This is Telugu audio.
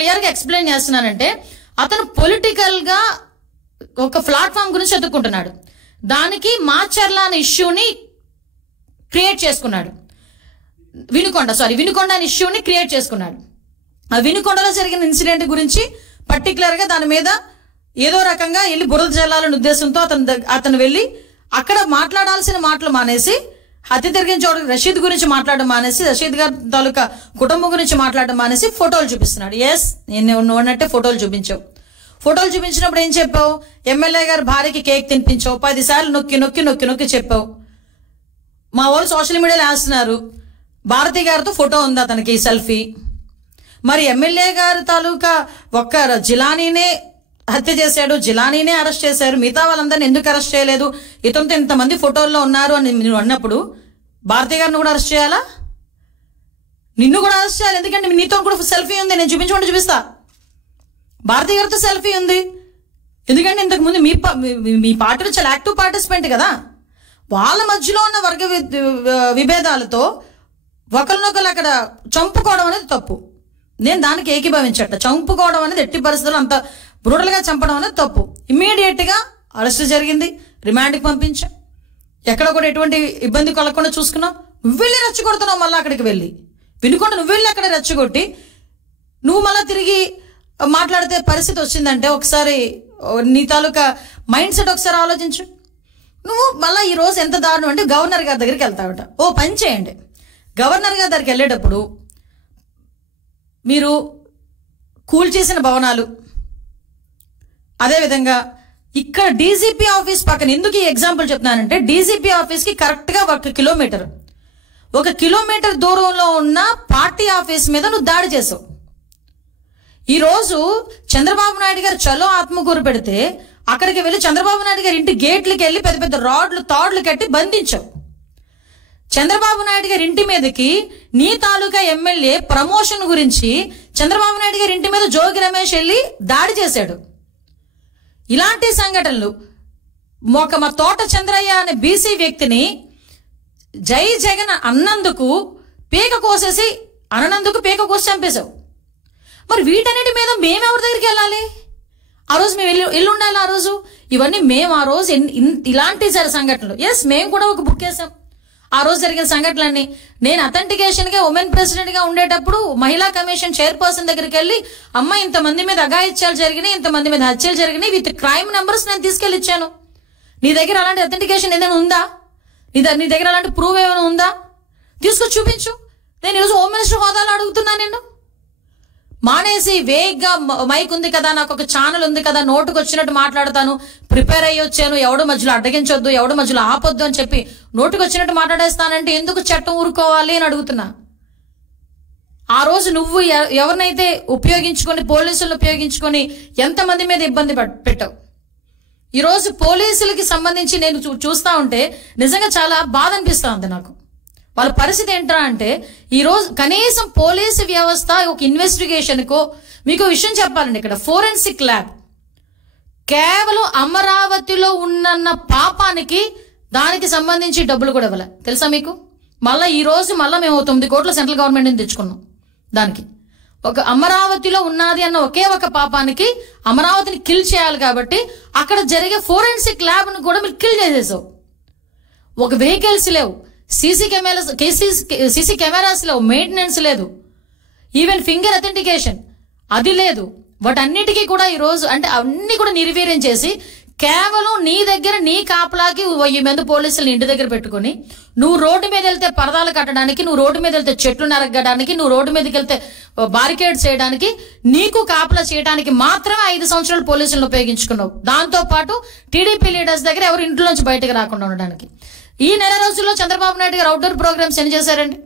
క్లియర్ గా ఎక్స్ప్లెయిన్ చేస్తున్నానంటే అతను పొలిటికల్ గా ఒక ప్లాట్ఫామ్ గురించి ఎదుర్కొంటున్నాడు. దానికి మాచర్ల అనే ఇష్యూని క్రియేట్ చేసుకున్నాడు. వినుకొండ అనే ఇష్యూని క్రియేట్ చేసుకున్నాడు. ఆ వినుకొండలో జరిగిన ఇన్సిడెంట్ గురించి పర్టికులర్ గా దాని మీద ఏదో రకంగా వెళ్ళి బురద జల్లాలనే ఉద్దేశంతో అతను వెళ్ళి అక్కడ మాట్లాడాల్సిన మాటలు మానేసి హత్య జరిగిన చోట రషీద్ గురించి మాట్లాడడం మానేసి, రషీద్ గారి తాలూకా కుటుంబం గురించి మాట్లాడడం మానేసి ఫోటోలు చూపిస్తున్నాడు. ఎస్, నేను అన్నట్టే ఫోటోలు చూపించావు. ఫోటోలు చూపించినప్పుడు ఏం చెప్పావు? ఎమ్మెల్యే గారి భార్యకి కేక్ తినిపించావు. 10 సార్లు నొక్కి నొక్కి నొక్కి నొక్కి చెప్పావు. మా వాళ్ళు సోషల్ మీడియాలో వేస్తున్నారు, భారతి గారితో ఫోటో ఉంది అతనికి సెల్ఫీ. మరి ఎమ్మెల్యే గారి తాలూకా ఒక్క జిలానీనే హత్య చేశాడు, జిలానీనే అరెస్ట్ చేశారు, మిగతా వాళ్ళందరినీ ఎందుకు అరెస్ట్ చేయలేదు? ఇతనితో ఇంతమంది ఫోటోల్లో ఉన్నారు అని నువ్వు అన్నప్పుడు భారతి గారిని కూడా అరెస్ట్ చేయాలా? నిన్ను కూడా అరెస్ట్ చేయాలి. ఎందుకంటే నీతో కూడా సెల్ఫీ ఉంది, నేను చూపించమంటే చూపిస్తా. భారతి గారితో సెల్ఫీ ఉంది. ఎందుకంటే ఇంతకుముందు మీ పార్టీలో చాలా యాక్టివ్ పార్టిసిపెంట్ కదా. వాళ్ళ మధ్యలో ఉన్న వర్గ విభేదాలతో ఒకరినొకరు అక్కడ చంపుకోవడం అనేది తప్పు. నేను దానికి ఏకీభవించట. చంపుకోవడం అనేది ఎట్టి పరిస్థితుల్లో అంత బ్రూటల్ గా చంపడం అనేది తప్పు. ఇమ్మీడియట్ గా అరెస్ట్ జరిగింది, రిమాండ్కి పంపించాం. ఎక్కడ కూడా ఎటువంటి ఇబ్బంది కలగకుండా చూసుకున్నాం. నువ్వు వెళ్ళి రెచ్చగొడుతున్నావు. మళ్ళీ అక్కడికి వెళ్ళి వినుకొండ నువ్వు వెళ్ళి అక్కడ రెచ్చగొట్టి నువ్వు మళ్ళీ తిరిగి మాట్లాడితే పరిస్థితి వచ్చిందంటే ఒకసారి నీ తాలూకా మైండ్ సెట్ ఒకసారి ఆలోచించు. నువ్వు మళ్ళీ ఈ రోజు ఎంత దారుణం అంటే గవర్నర్ గారి దగ్గరికి వెళ్తావట. ఓ పని చేయండి, గవర్నర్ గారి దగ్గరికి వెళ్ళేటప్పుడు మీరు కూల్చేసిన భవనాలు, అదేవిధంగా ఇక్కడ డీజీపీ ఆఫీస్ పక్కన, ఎందుకు ఈ ఎగ్జాంపుల్ చెప్తున్నానంటే డీజీపీ ఆఫీస్కి కరెక్ట్గా 1 కిలోమీటర్ దూరంలో ఉన్న పార్టీ ఆఫీస్ మీద నువ్వు దాడి చేసావు. ఈరోజు చంద్రబాబు నాయుడు గారు చలో ఆత్మకూరు పెడితే అక్కడికి వెళ్ళి చంద్రబాబు నాయుడు గారి ఇంటి గేట్లకి వెళ్ళి పెద్ద పెద్ద రాడ్లు తాడ్లు కట్టి బంధించావు. చంద్రబాబు నాయుడు గారి ఇంటి మీదకి నీ తాలూకా ఎమ్మెల్యే ప్రమోషన్ గురించి చంద్రబాబు నాయుడు గారి ఇంటి మీద జోగి రమేష్ వెళ్ళి దాడి చేశాడు. ఇలాంటి సంఘటనలు మా తోట చంద్రయ్య అనే బీసీ వ్యక్తిని జై జగన్ అన్నందుకు పీక కోసి చంపేశావు. మరి వీటన్నిటి మీద మేమెవరి దగ్గరికి వెళ్ళాలి? ఆ రోజు మేము వెళ్ళి ఉండాలి. ఆ రోజు ఇవన్నీ మేము ఆ రోజు ఇలాంటి సంఘటనలు ఎస్ మేము కూడా ఒక బుక్ వేసాం. ఆ రోజు జరిగిన సంఘటనలన్నీ నేను అథెంటికేషన్ గా ఉమెన్ ప్రెసిడెంట్ గా ఉండేటప్పుడు మహిళా కమిషన్ చైర్పర్సన్ దగ్గరికి వెళ్ళి అమ్మ ఇంతమంది మీద అఘాయిత్యాలు జరిగినాయి, ఇంతమంది మీద హత్యలు జరిగినాయి, విత్ క్రైమ్ నెంబర్స్ నేను తీసుకెళ్లి ఇచ్చాను. నీ దగ్గర అలాంటి అథెంటికేషన్ ఏదైనా ఉందా? నీ దగ్గర అలాంటి ప్రూవ్ ఏమైనా ఉందా? తీసుకొచ్చి చూపించు. నేను ఈరోజు హోమ్ మినిస్టర్ హోదాలో అడుగుతున్నా. నేను మానేసి వేగ్గా మైక్ ఉంది కదా, నాకు ఒక ఛానల్ ఉంది కదా, నోటుకు వచ్చినట్టు మాట్లాడతాను, ప్రిపేర్ అయ్యి వచ్చాను, ఎవడు మధ్యలో అడ్డగించొద్దు, ఎవడు మధ్యలో ఆపొద్దు అని చెప్పి నోటుకు వచ్చినట్టు మాట్లాడేస్తానంటే ఎందుకు చట్టం ఊరుకోవాలి అని అడుగుతున్నా. ఆ రోజు నువ్వు ఎవరినైతే ఉపయోగించుకొని పోలీసులను ఉపయోగించుకొని ఎంతమంది మీద ఇబ్బంది పెట్టావు. ఈరోజు పోలీసులకి సంబంధించి నేను చూస్తా ఉంటే నిజంగా చాలా బాధ అనిపిస్తా ఉంది నాకు. వాళ్ళ పరిస్థితి ఏంట్రా అంటే ఈరోజు కనీసం పోలీసు వ్యవస్థ ఒక ఇన్వెస్టిగేషన్కో, మీకు విషయం చెప్పాలండి, ఇక్కడ ఫోరెన్సిక్ ల్యాబ్ కేవలం అమరావతిలో ఉన్న పాపానికి దానికి సంబంధించి డబ్బులు కూడా ఇవ్వలే తెలుసా మీకు? మళ్ళీ ఈ రోజు మేము 9 కోట్ల సెంట్రల్ గవర్నమెంట్ నుంచి తెచ్చుకున్నాం. దానికి ఒక అమరావతిలో ఉన్నది అన్న ఒకే ఒక పాపానికి అమరావతిని కిల్ చేయాలి కాబట్టి అక్కడ జరిగే ఫోరెన్సిక్ ల్యాబ్ ను కూడా మీరు కిల్ చేసేసావు. ఒక వెహికల్స్ లేవు, సీసీ కెమెరాస్ లేవు, మెయింటెనెన్స్ లేదు, ఈవెన్ ఫింగర్ అథెంటికేషన్ అది లేదు. వాటన్నిటికీ కూడా ఈ రోజు అంటే అన్ని కూడా నిర్వీర్యం చేసి కేవలం నీ దగ్గర నీ కాపలాకి 1000 మంది పోలీసులను ఇంటి దగ్గర పెట్టుకుని నువ్వు రోడ్డు మీద వెళ్తే పరదాలు కట్టడానికి, నువ్వు రోడ్డు మీద వెళ్తే చెట్లు నరగడానికి, నువ్వు రోడ్డు మీదకి వెళ్తే బారికేడ్స్ చేయడానికి, నీకు కాపలా చేయడానికి మాత్రమే 5 సంవత్సరాలు పోలీసులను ఉపయోగించుకున్నావు. దాంతో పాటు టీడీపీ లీడర్స్ దగ్గర ఎవరు ఇంట్లో నుంచి బయటకు రాకుండా ఉండడానికి. ఈ నెల రోజుల్లో చంద్రబాబు నాయుడు గారు అవుట్డోర్ ప్రోగ్రామ్స్ ఎన్ని చేశారండి?